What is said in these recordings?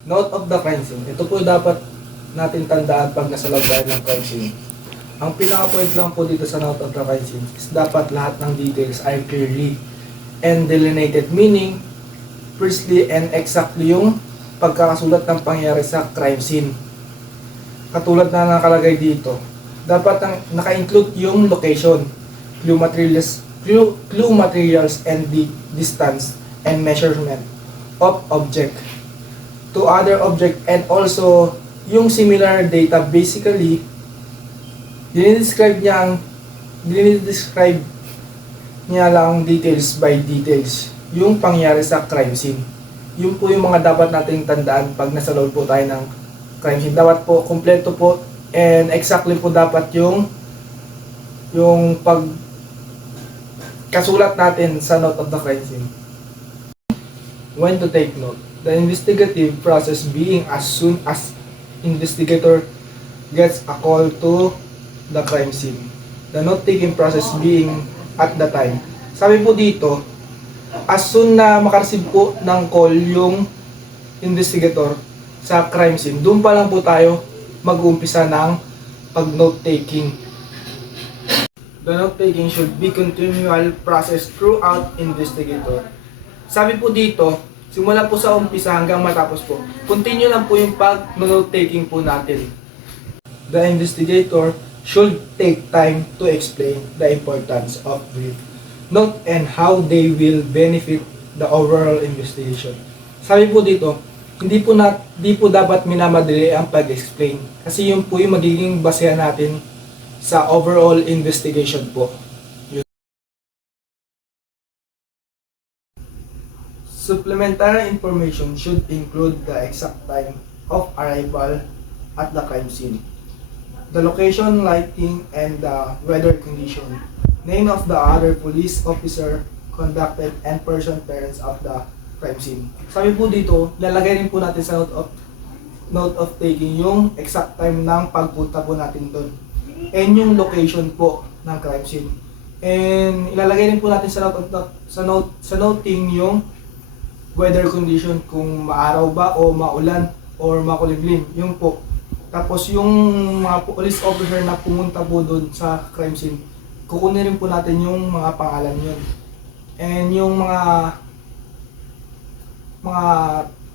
Note of the crime scene. Ito po dapat natin tandaan pag nasa loob tayo ng crime scene. Ang pinaka-point lang po dito sa note of the crime scene is dapat lahat ng details ay clearly and delineated, meaning precisely and exactly yung pagkakasulat ng pangyayari sa crime scene. Katulad na nakalagay dito, dapat naka-include yung location, clue materials and the distance and measurement of object to other object, and also yung similar data. Basically, dinidescribe niya lang details by details yung pangyari sa crime scene. Yun po yung mga dapat nating tandaan pag nasa loob po tayo ng crime scene. Dapat po kompleto po and exactly po dapat yung pagkasulat natin sa note of the crime scene. When to take note. The investigative process being as soon as investigator gets a call to the crime scene. The note-taking process being at the time. Sabi po dito, as soon na makareceive po ng call yung investigator sa crime scene, doon pa lang po tayo mag-uumpisa ng pag-note-taking. The note-taking should be continual process throughout investigator. Sabi po dito, simula po sa umpisa hanggang matapos po, continue lang po yung pag-note-taking po natin. The investigator should take time to explain the importance of brief note and how they will benefit the overall investigation. Sabi po dito, hindi po dapat minamadali ang pag-explain kasi yun po yung magiging basehan natin sa overall investigation po. Supplementary information should include the exact time of arrival at the crime scene, the location, lighting, and the weather condition, name of the other police officer conducted, and person parents of the crime scene. Sabi po dito, lalagay rin po natin sa note of taking yung exact time ng pagpunta po natin doon and yung location po ng crime scene. And ilalagay rin po natin sa noting yung weather condition, kung maaraw ba o maulan or makulimlim, yung po. Tapos yung mga police officer na pumunta po doon sa crime scene, kukunin rin po natin yung mga pangalan yun. And yung mga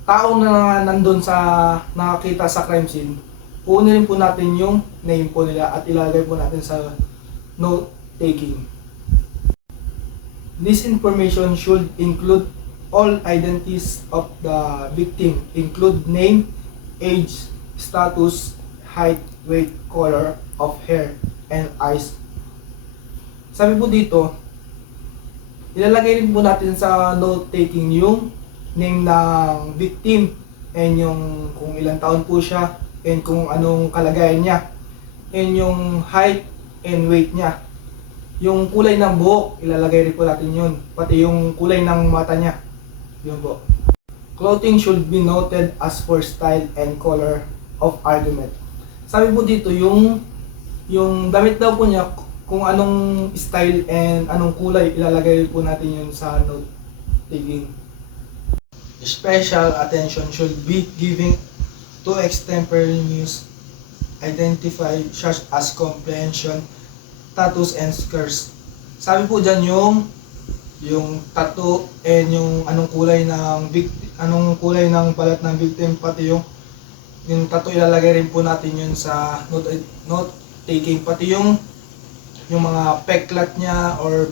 tao na nandun sa nakakita sa crime scene, kukunin rin po natin yung name po nila at ilalagay po natin sa note taking. This information should include all identities of the victim, include name, age, status, height, weight, color of hair, and eyes. Sabi po dito, ilalagay rin po natin sa note-taking yung name ng victim and yung kung ilang taon po siya and kung anong kalagayan niya and yung height and weight niya. Yung kulay ng buhok, ilalagay rin po natin yun, pati yung kulay ng mata niya. Yun po. Clothing should be noted as for style and color of argument. Sabi po dito, yung damit daw po niya, kung anong style and anong kulay, ilalagay po natin yun sa note taking. Special attention should be given to extemporaneous identify such as comprehension, tattoos, and scars. Sabi po dyan yung tattoo and yung anong kulay ng balat ng victim, pati yung tattoo, ilalagay rin po natin yun sa note taking, pati yung mga peklat niya or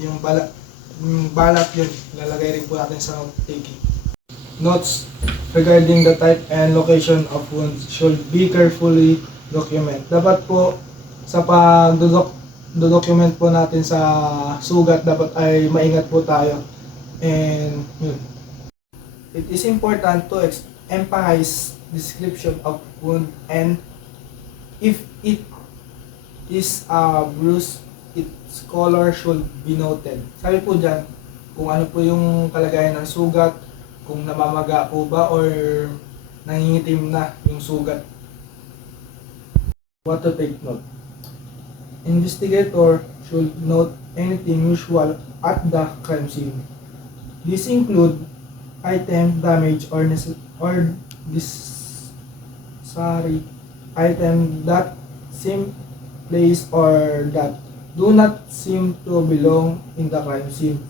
yung balat yun, ilalagay rin po natin sa note taking. Notes regarding the type and location of wounds should be carefully documented. Dapat po sa document po natin sa sugat, dapat ay maingat po tayo. And yun. It is important to emphasize description of wound, and if it is a bruise, its color should be noted. Sabi po dyan, kung ano po yung kalagayan ng sugat, kung namamaga po ba or nangingitim na yung sugat. What to take note. Investigator should note anything usual at the crime scene. These include item damage or sorry, item that seem place or that do not seem to belong in the crime scene.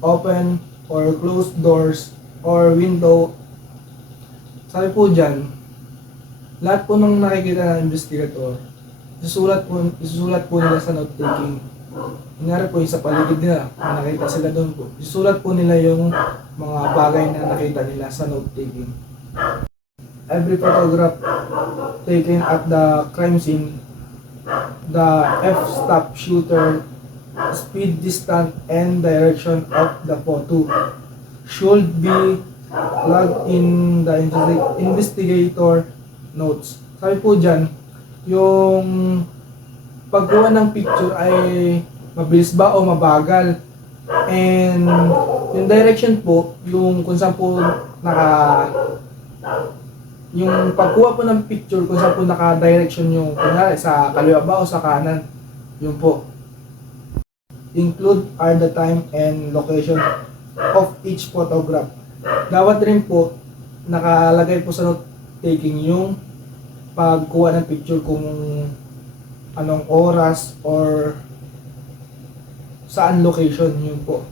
Open or closed doors or window. Sabi po dyan, lahat po ng nakikita ng investigator, isusulat po nila sa note-taking. Kunyari po yung sa paligid nila, kung nakita sila doon po, isusulat po nila yung mga bagay na nakita nila sa note-taking. Every photograph taken at the crime scene, the f-stop shooter, speed, distance, and direction of the photo should be logged in the investigator notes. Sabi po dyan, yung pagkuha ng picture ay mabilis ba o mabagal. And yung direction po, yung kung saan po yung pagkuha po ng picture, kung saan po naka-direction yung kunyari sa kaliwa ba o sa kanan, yun po. Include are the time and location of each photograph. Dapat rin po nakalagay po sa note taking yung pagkuha ng picture, kung anong oras or saan location, yun po.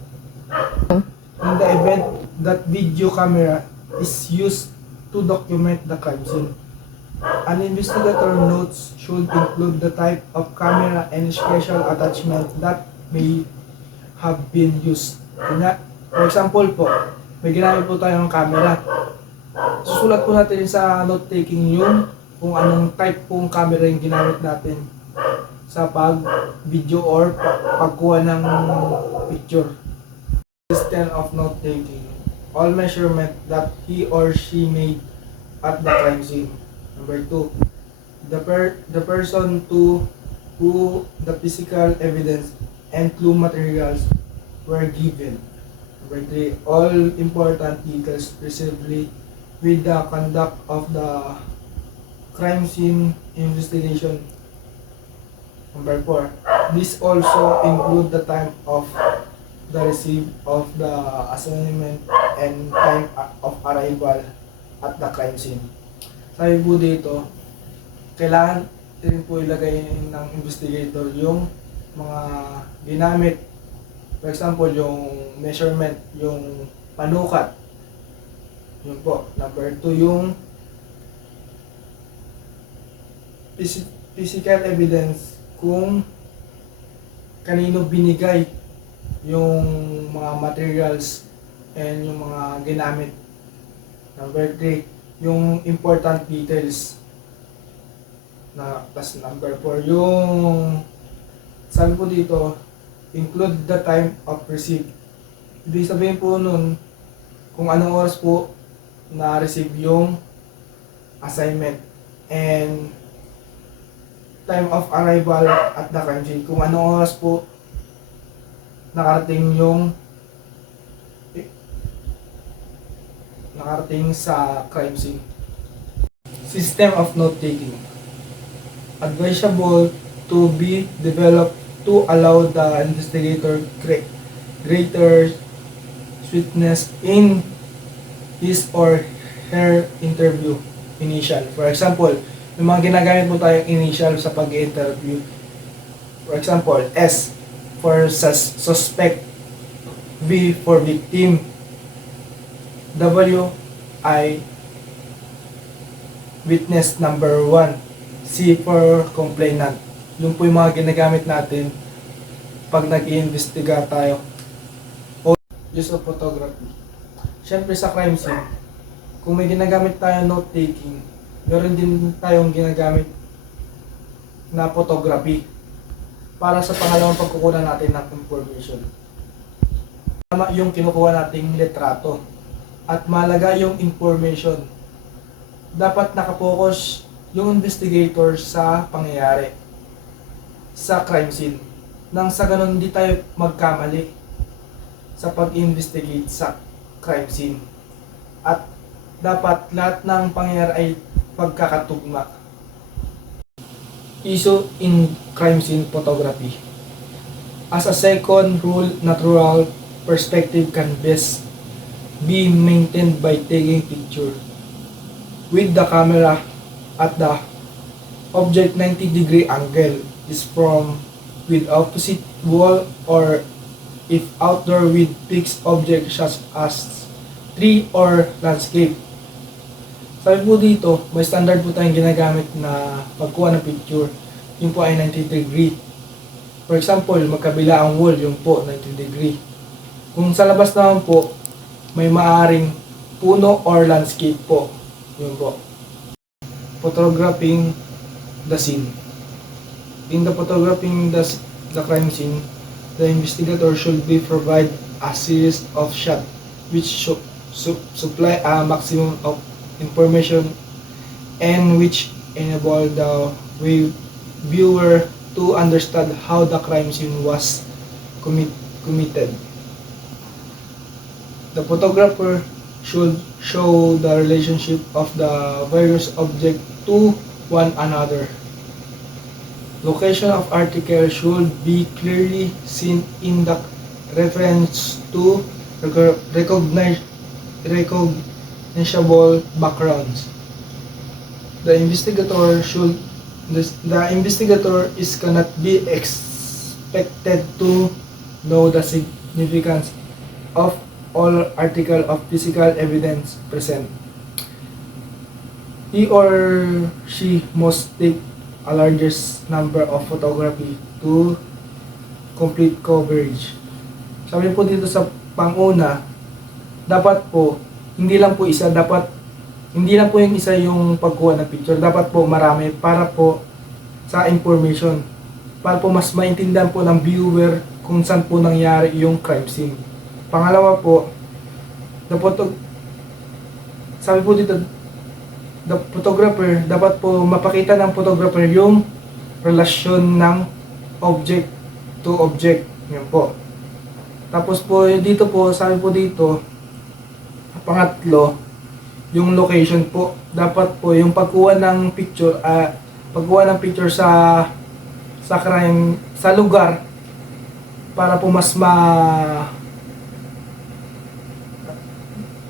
In the event that video camera is used to document the crime scene, an investigator notes should include the type of camera and special attachment that may have been used. For example po, may ginamit po tayong camera. Susulat po natin sa note-taking yung kung anong type pong camera yung ginamit natin sa pag-video or pagkuha ng picture. System of note-taking. All measurement that he or she made at the crime scene. Number 2. The person to who the physical evidence and clue materials were given. Number 3. All important details precisely with the conduct of the crime scene investigation. Number 4. This also include the time of the receipt of the assignment and time of arrival at the crime scene. Sabi po dito, kailangan rin po ilagay ng investigator yung mga ginamit. For example, yung measurement, yung panukat. Yun po. Number 2, yung physical evidence, kung kanino binigay yung mga materials and yung mga ginamit. Number 3, yung important details. Plus number 4, yung sabi po dito, include the time of receipt. Ibig sabihin po nun, kung anong oras po na-receive yung assignment, and time of arrival at the crime scene, kung anong oras po nakarating sa crime scene. System of note-taking. Advisable to be developed to allow the investigator greater sweetness in his or her interview initial. For example, yung mga ginagamit mo tayong initial sa pag-interview. For example, S for suspect, V for victim, W I witness number 1, C for complainant. Yun po yung mga ginagamit natin pag nag-iimbestiga tayo. O use of photography. Siyempre sa crime scene, kung may ginagamit tayo note-taking, meron din tayong ginagamit na photography para sa pangalawang pagkukuha natin ng information. Tama yung kinukuha nating litrato at malaga yung information. Dapat nakapokus yung investigator sa pangyayari sa crime scene, nang sa ganun hindi tayo magkamali sa pag-investigate sa crime scene. At dapat lahat ng pangyayari ay pagkakatugma. ISO in crime scene photography. As a second rule, natural perspective can best be maintained by taking picture with the camera at the object 90-degree angle is from with opposite wall, or if outdoor with fixed object such as tree or landscape. Sabi po dito, may standard po tayong ginagamit na pagkuha ng picture. Yung po ay 90 degree. For example, magkabila ang wall, yung po 90 degree. Kung sa labas naman po, may maaring puno or landscape po. Yun po. Photographing the scene. In the photographing the crime scene, the investigator should be provide a series of shots which supply a maximum of information and which enable the viewer to understand how the crime scene was committed. The photographer should show the relationship of the various objects to one another. Location of article should be clearly seen in the reference to recognizable backgrounds. The investigator is cannot be expected to know the significance of all article of physical evidence present. He or she must take a largest number of photography to complete coverage. Sabi po dito sa panguna, dapat po hindi lang po yung isa yung pagkuha ng picture, dapat po marami para po sa information, para po mas maintindihan po ng viewer kung saan po nangyari yung crime scene. Pangalawa po, sabi po dito, the photographer, dapat po mapakita ng photographer yung relasyon ng object to object. Yan po. Tapos po dito po, sabi po dito, pangatlo, yung location po. Dapat po yung pagkuha ng picture sa crime, sa lugar, para po mas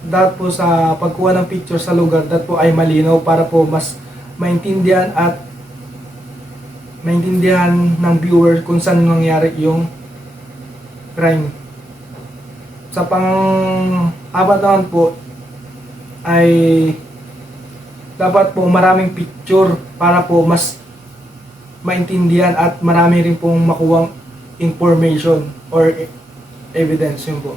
dapat po sa pagkuha ng picture sa lugar, dapat po ay malinaw para po mas maintindihan ng viewer kung saan nangyari yung crime. Sa pang-apat naman po ay dapat po maraming picture para po mas maintindihan at marami rin pong makuwang information or evidence. Yun po.